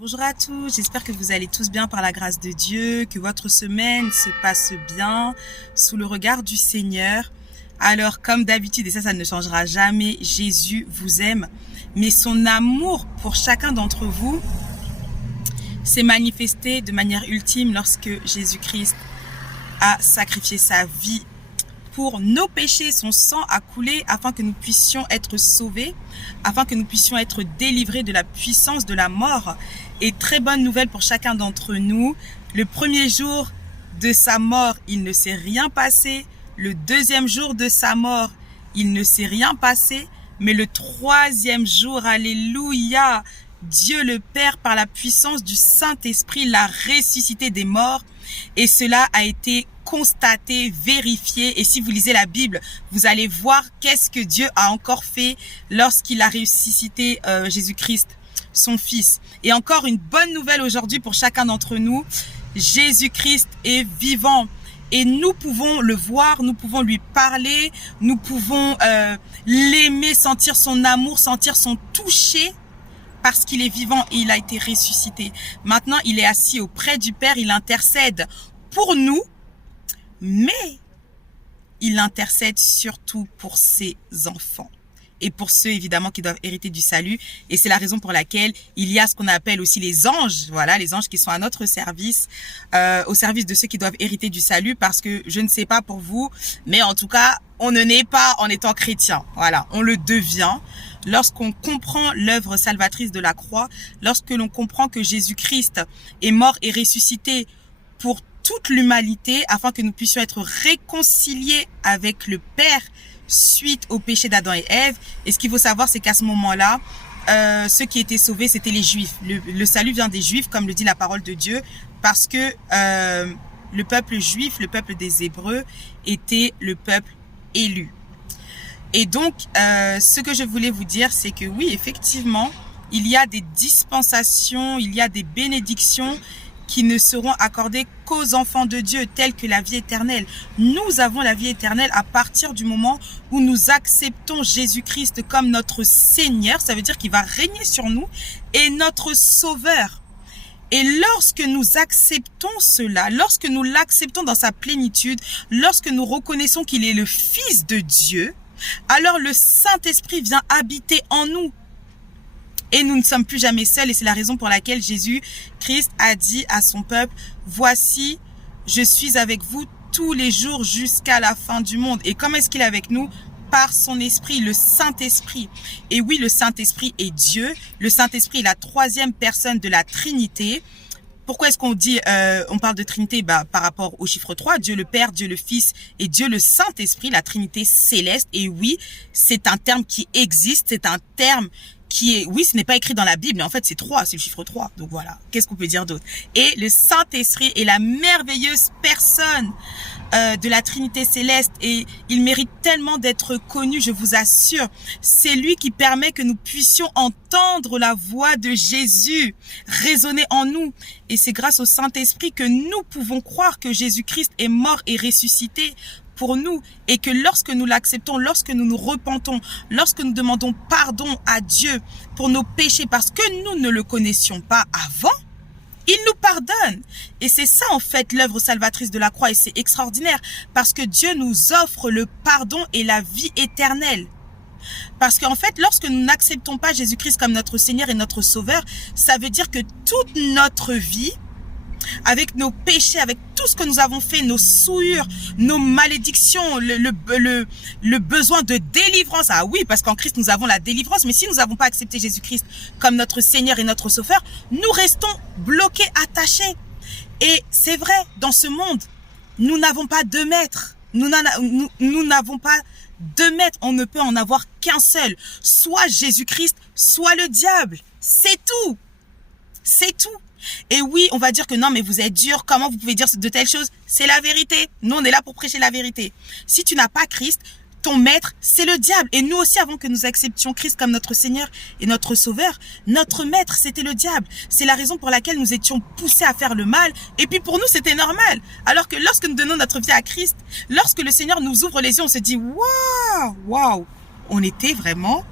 Bonjour à tous, j'espère que vous allez tous bien par la grâce de Dieu, que votre semaine se passe bien sous le regard du Seigneur. Alors comme d'habitude, et ça ne changera jamais, Jésus vous aime, mais son amour pour chacun d'entre vous s'est manifesté de manière ultime lorsque Jésus-Christ a sacrifié sa vie pour nos péchés. Son sang a coulé afin que nous puissions être sauvés, afin que nous puissions être délivrés de la puissance de la mort. Et très bonne nouvelle pour chacun d'entre nous, le premier jour de sa mort, il ne s'est rien passé. Le deuxième jour de sa mort, il ne s'est rien passé. Mais le troisième jour, alléluia, Dieu le Père, par la puissance du Saint-Esprit, l'a ressuscité des morts. Et cela a été constaté, vérifié. Et si vous lisez la Bible, vous allez voir qu'est-ce que Dieu a encore fait lorsqu'il a ressuscité Jésus-Christ, son Fils. Et encore une bonne nouvelle aujourd'hui pour chacun d'entre nous. Jésus-Christ est vivant. Et nous pouvons le voir, nous pouvons lui parler, nous pouvons l'aimer, sentir son amour, sentir son toucher. Parce qu'il est vivant et il a été ressuscité. Maintenant, il est assis auprès du Père, il intercède pour nous, mais il intercède surtout pour ses enfants. Et pour ceux, évidemment, qui doivent hériter du salut. Et c'est la raison pour laquelle il y a ce qu'on appelle aussi les anges. Voilà, les anges qui sont à notre service, au service de ceux qui doivent hériter du salut. Parce que je ne sais pas pour vous, mais en tout cas, on ne naît pas en étant chrétien. Voilà, on le devient. Lorsqu'on comprend l'œuvre salvatrice de la croix, lorsque l'on comprend que Jésus-Christ est mort et ressuscité pour toute l'humanité, afin que nous puissions être réconciliés avec le Père suite au péché d'Adam et Ève. Et ce qu'il faut savoir, c'est qu'à ce moment-là, ceux qui étaient sauvés, c'était les Juifs. Le salut vient des Juifs, comme le dit la parole de Dieu, parce que le peuple juif, le peuple des Hébreux, était le peuple élu. Et donc, ce que je voulais vous dire, c'est que oui, effectivement, il y a des dispensations, il y a des bénédictions qui ne seront accordées qu'aux enfants de Dieu, telles que la vie éternelle. Nous avons la vie éternelle à partir du moment où nous acceptons Jésus-Christ comme notre Seigneur. Ça veut dire qu'il va régner sur nous et notre Sauveur. Et lorsque nous acceptons cela, lorsque nous l'acceptons dans sa plénitude, lorsque nous reconnaissons qu'il est le Fils de Dieu, alors le Saint-Esprit vient habiter en nous. Et nous ne sommes plus jamais seuls. Et c'est la raison pour laquelle Jésus-Christ a dit à son peuple, « Voici, je suis avec vous tous les jours jusqu'à la fin du monde. » Et comment est-ce qu'il est avec nous? Par son esprit, le Saint-Esprit. Et oui, le Saint-Esprit est Dieu. Le Saint-Esprit est la troisième personne de la Trinité. Pourquoi est-ce qu'on dit, on parle de Trinité? Par rapport au chiffre 3, Dieu le Père, Dieu le Fils et Dieu le Saint-Esprit, la Trinité céleste. Et oui, c'est un terme qui existe, c'est un terme qui est, oui, ce n'est pas écrit dans la Bible, mais en fait c'est 3, c'est le chiffre 3. Donc voilà, qu'est-ce qu'on peut dire d'autre? Et le Saint-Esprit est la merveilleuse personne de la Trinité céleste et il mérite tellement d'être connu, je vous assure. C'est lui qui permet que nous puissions entendre la voix de Jésus résonner en nous. Et c'est grâce au Saint-Esprit que nous pouvons croire que Jésus-Christ est mort et ressuscité pour nous et que lorsque nous l'acceptons, lorsque nous nous repentons, lorsque nous demandons pardon à Dieu pour nos péchés parce que nous ne le connaissions pas avant, il nous pardonne. Et c'est ça en fait l'œuvre salvatrice de la croix et c'est extraordinaire parce que Dieu nous offre le pardon et la vie éternelle. Parce qu'en fait, lorsque nous n'acceptons pas Jésus-Christ comme notre Seigneur et notre Sauveur, ça veut dire que toute notre vie, avec nos péchés, avec tout ce que nous avons fait, nos souillures, nos malédictions, le besoin de délivrance. Ah oui, parce qu'en Christ, nous avons la délivrance. Mais si nous n'avons pas accepté Jésus-Christ comme notre Seigneur et notre Sauveur, nous restons bloqués, attachés. Et c'est vrai, dans ce monde, nous n'avons pas deux maîtres. Nous n'avons pas deux maîtres. On ne peut en avoir qu'un seul. Soit Jésus-Christ, soit le diable. C'est tout. C'est tout. Et oui, on va dire que non, mais vous êtes dur, comment vous pouvez dire de telles choses? C'est la vérité. Nous, on est là pour prêcher la vérité. Si tu n'as pas Christ, ton maître, c'est le diable. Et nous aussi, avant que nous acceptions Christ comme notre Seigneur et notre Sauveur, notre maître, c'était le diable. C'est la raison pour laquelle nous étions poussés à faire le mal. Et puis pour nous, c'était normal. Alors que lorsque nous donnons notre vie à Christ, lorsque le Seigneur nous ouvre les yeux, on se dit, waouh, waouh, on était vraiment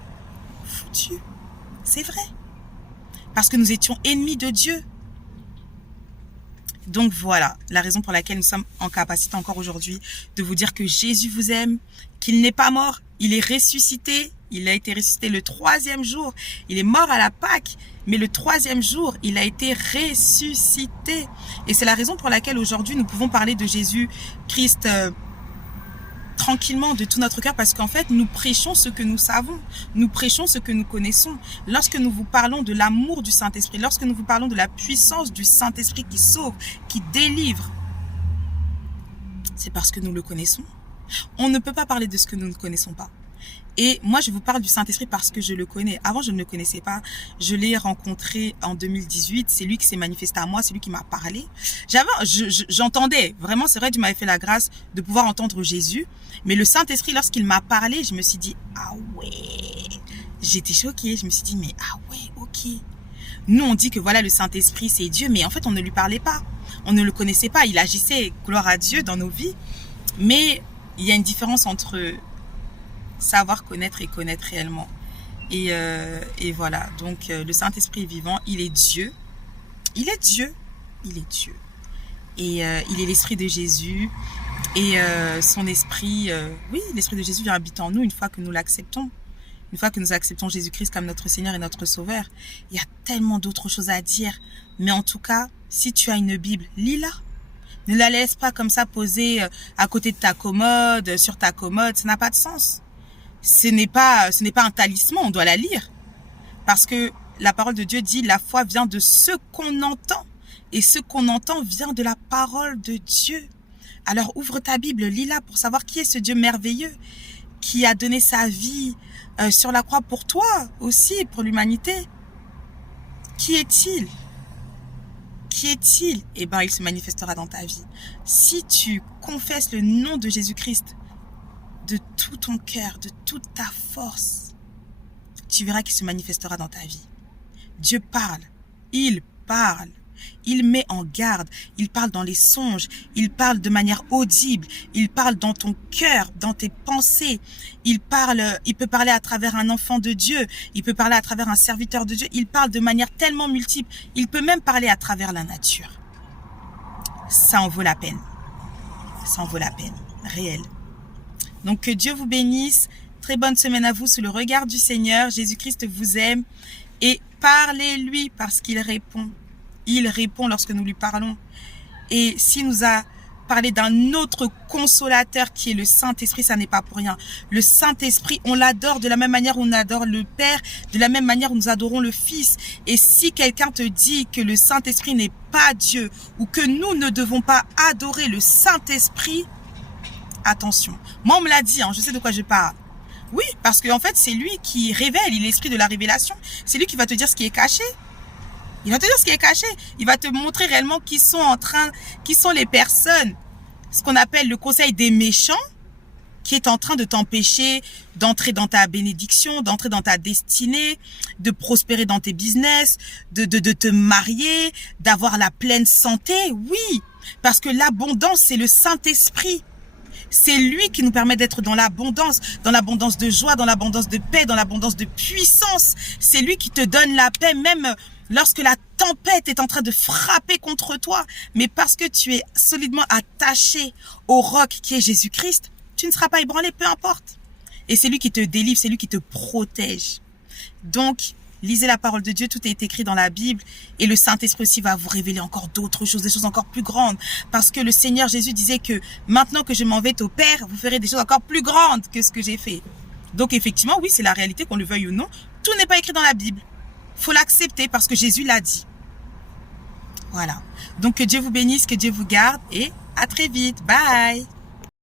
foutus. C'est vrai. parce que nous étions ennemis de Dieu. Donc voilà, la raison pour laquelle nous sommes en capacité encore aujourd'hui de vous dire que Jésus vous aime, qu'il n'est pas mort, il est ressuscité, il a été ressuscité le 3e jour, il est mort à la Pâque, mais le 3e jour, il a été ressuscité. Et c'est la raison pour laquelle aujourd'hui nous pouvons parler de Jésus-Christ tranquillement de tout notre cœur, parce qu'en fait nous prêchons ce que nous savons, nous prêchons ce que nous connaissons. Lorsque nous vous parlons de l'amour du Saint-Esprit, lorsque nous vous parlons de la puissance du Saint-Esprit qui sauve, qui délivre, c'est parce que nous le connaissons. On ne peut pas parler de ce que nous ne connaissons pas. Et moi, je vous parle du Saint-Esprit parce que je le connais. Avant, je ne le connaissais pas. Je l'ai rencontré en 2018. C'est lui qui s'est manifesté à moi. C'est lui qui m'a parlé. J'entendais. Vraiment, c'est vrai, Dieu m'avait fait la grâce de pouvoir entendre Jésus. Mais le Saint-Esprit, lorsqu'il m'a parlé, je me suis dit, ah ouais. J'étais choquée. Je me suis dit, mais ah ouais, ok. Nous, on dit que voilà, le Saint-Esprit, c'est Dieu. Mais en fait, on ne lui parlait pas. On ne le connaissait pas. Il agissait, gloire à Dieu, dans nos vies. Mais il y a une différence entre savoir connaître et connaître réellement. Et voilà, donc le Saint-Esprit est vivant, il est Dieu. Il est Dieu. Il est Dieu. Et il est l'Esprit de Jésus. Et son Esprit, oui, l'Esprit de Jésus vient habiter en nous une fois que nous l'acceptons. Une fois que nous acceptons Jésus-Christ comme notre Seigneur et notre Sauveur. Il y a tellement d'autres choses à dire. Mais en tout cas, si tu as une Bible, lis-la. Ne la laisse pas comme ça posée à côté de ta commode, sur ta commode. Ça n'a pas de sens. Ce n'est pas un talisman, on doit la lire. Parce que la parole de Dieu dit, la foi vient de ce qu'on entend. Et ce qu'on entend vient de la parole de Dieu. Alors ouvre ta Bible, lis-la pour savoir qui est ce Dieu merveilleux qui a donné sa vie sur la croix pour toi aussi, pour l'humanité. Qui est-il? Qui est-il? Eh bien, il se manifestera dans ta vie. Si tu confesses le nom de Jésus-Christ de tout ton cœur, de toute ta force, tu verras qu'il se manifestera dans ta vie. Dieu parle, il parle, il met en garde, il parle dans les songes, il parle de manière audible, il parle dans ton cœur, dans tes pensées, il peut parler à travers un enfant de Dieu, il peut parler à travers un serviteur de Dieu, il parle de manière tellement multiple, il peut même parler à travers la nature. Ça en vaut la peine, ça en vaut la peine, réel. Donc que Dieu vous bénisse, très bonne semaine à vous sous le regard du Seigneur, Jésus-Christ vous aime et parlez-lui parce qu'il répond. Il répond lorsque nous lui parlons. Et s'il nous a parlé d'un autre consolateur qui est le Saint-Esprit, ça n'est pas pour rien. Le Saint-Esprit, on l'adore de la même manière où on adore le Père, de la même manière où nous adorons le Fils. Et si quelqu'un te dit que le Saint-Esprit n'est pas Dieu ou que nous ne devons pas adorer le Saint-Esprit, attention. Moi, on me l'a dit, je sais de quoi je parle. Oui, parce qu'en fait, c'est lui qui révèle, il est l'esprit de la révélation. C'est lui qui va te dire ce qui est caché. Il va te dire ce qui est caché. Il va te montrer réellement qui sont les personnes, ce qu'on appelle le conseil des méchants, qui est en train de t'empêcher d'entrer dans ta bénédiction, d'entrer dans ta destinée, de prospérer dans tes business, de te marier, d'avoir la pleine santé. Oui, parce que l'abondance, c'est le Saint-Esprit. C'est lui qui nous permet d'être dans l'abondance de joie, dans l'abondance de paix, dans l'abondance de puissance. C'est lui qui te donne la paix même lorsque la tempête est en train de frapper contre toi. Mais parce que tu es solidement attaché au roc qui est Jésus-Christ, tu ne seras pas ébranlé, peu importe. Et c'est lui qui te délivre, c'est lui qui te protège. Donc, lisez la parole de Dieu, tout est écrit dans la Bible. Et le Saint-Esprit aussi va vous révéler encore d'autres choses, des choses encore plus grandes. Parce que le Seigneur Jésus disait que maintenant que je m'en vais au Père, vous ferez des choses encore plus grandes que ce que j'ai fait. Donc effectivement, oui, c'est la réalité, qu'on le veuille ou non. Tout n'est pas écrit dans la Bible. Faut l'accepter parce que Jésus l'a dit. Voilà. Donc que Dieu vous bénisse, que Dieu vous garde et à très vite. Bye!